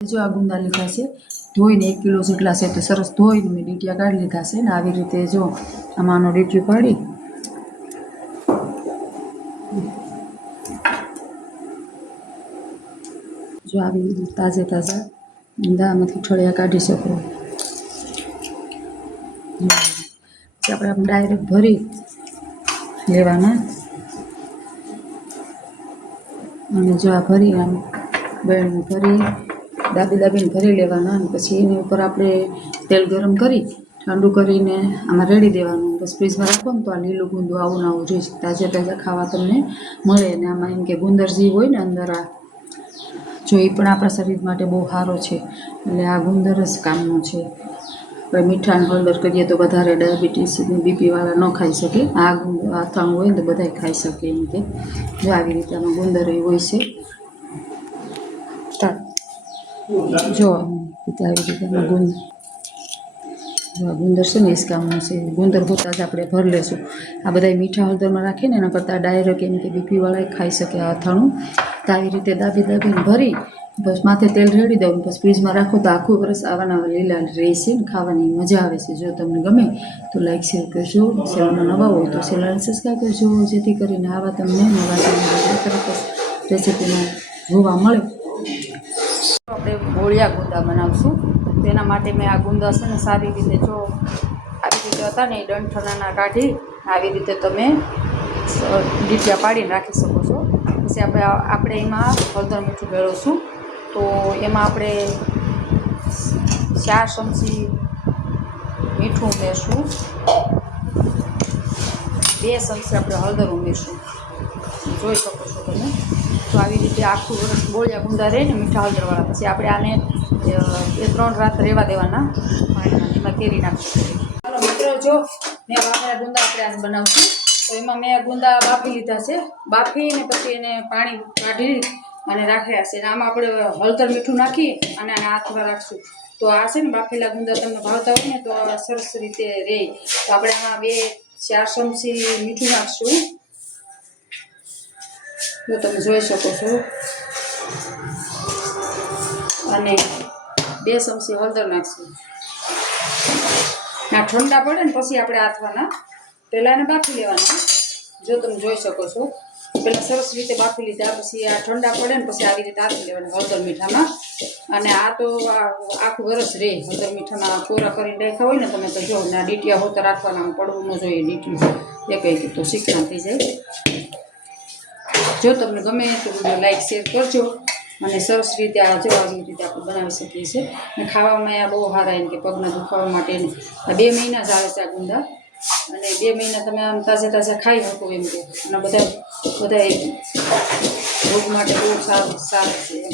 જો આ ગુંદા લીધા છે, ધોઈને 1 કિલો જેટલા છે, તો સરસ ધોઈને મેં ડીટીયા કાઢી લીધા છે ને આવી રીતે જો આમાંનો ડીટીયું પાડી જો આવી રીતે તાજા ગુંદામાંથી ઠળિયા કાઢી શકો. આપણે આમ ડાયરેક્ટ ભરી લેવાના અને જો આ ભરી આમ બેડને ભરી દાબીને ભરી લેવાના અને પછી એની ઉપર આપણે તેલ ગરમ કરી ઠંડુ કરીને આમાં રેડી દેવાનું. બસ ફ્રીજમાં રાખો ને તો આ લીલું ગુંદું આવું આવું જોઈશે, તાજા ખાવા તમને મળે. અને આમાં એમ કે ગુંદર જીવ હોય ને અંદર આ જો એ પણ આપણા શરીર માટે બહુ સારો છે, એટલે આ ગુંદર જ કામનો છે. આપણે મીઠા અને હળદર કરીએ તો વધારે ડાયાબિટીસ બીપીવાળા ન ખાઈ શકે. આ અથાણું હોય ને તો બધાય ખાઈ શકે એમ કે જો આવી રીતે આમાં ગુંદર હોય છે. જો આવી રીતે આમાં ગુંદર છે ને એ જ કામનું છે. ગુંદર હોતા જ આપણે ભર લેશું. આ બધા મીઠા હળદરમાં રાખીને એના કરતાં ડાયરેક્ટ એમ કે બીપીવાળા ખાઈ શકે આ અથાણું. તો આવી રીતે દાબીને ભરી બસ માથે તેલ રેડી દઉં, બસ ફ્રીજમાં રાખો તો આખું વરસ આવાના લીલા રહેશે ને ખાવાની મજા આવે છે. જો તમને ગમે તો લાઈક શેર કરજો, ચેનલમાં નવા હોય તો ચેનલને સબસ્ક્રાઈબ કરજો, જેથી કરીને આવા તમને નવા તરત રેસીપીમાં જોવા મળે. આપણે ગોળિયા ગુંદા બનાવશું. તેના માટે મેં આ ગુંદા છે ને સારી રીતે જો આવી રીતે હતા ને એ ડંઠનાના કાઢી આવી રીતે તમે ડીટીયા પાડીને રાખી શકો છો. પછી આપણે એમાં હળદર મીઠું મેળવશું. તો એમાં આપણે 4 ચમચી મીઠું ઉમેરશું, 2 ચમચી આપણે હળદર ઉમેરશું. જોઈ શકો છો તમે. તો આવી રીતે આખું વરસ ગોળિયા ગુંદા રહે ને મીઠા હળદરવાળા. પછી આપણે આને 2-3 રાત રહેવા દેવાના પાણીમાં, એમાં કેરી નાખશું. ચાલો મિત્રો, જો મેં બાફેલા ગુંદા આપણે આને બનાવશું. તો એમાં મેં ગુંદા બાફી લીધા છે. બાફીને પછી એને પાણી કાઢી અને રાખ્યા છે. આમાં આપણે હળદર મીઠું નાખી અને આને હાથમાં રાખશું. તો આ છે ને બાફેલા ગુંદા તમને ભાવતા હોય ને તો સરસ રીતે રહે. તો આપણે આમાં 4 ચમચી મીઠું નાખશું. જો તમે જોઈ શકો છો. અને 2 ચમચી હળદર નાખશું. આ ઠંડા પડે ને પછી આપણે આથવાના, પહેલાં એને બાફી લેવાના. જો તમે જોઈ શકો છો, પહેલાં સરસ રીતે બાફી લીધા, પછી આ ઠંડા પડે ને પછી આવી રીતે આથવી લેવાના હળદર મીઠામાં. અને આ તો આખું વરસ રહે હળદર મીઠામાં. કોરા કરીને રાખ્યા હોય ને તમે તો જો ના ડીટીયા હોતા રાખવાના, પડવું ન જોઈએ ડીટીયું એક તો શીખણા થઈ જાય. જો તમને ગમે તો વિડીયો લાઈક શેર કરજો. અને સરસ રીતે આ જો આવી રીતે આપણે બનાવી શકીએ છીએ. અને ખાવામાં આ બહુ સારા એમ કે પગના દુખાવા માટે 2 મહિના જ આવે છે આ ગુંદા. અને 2 મહિના તમે આમ તાજા ખાઈ શકો એમ કે. અને બધા રોગ માટે બહુ સારું છે એમ.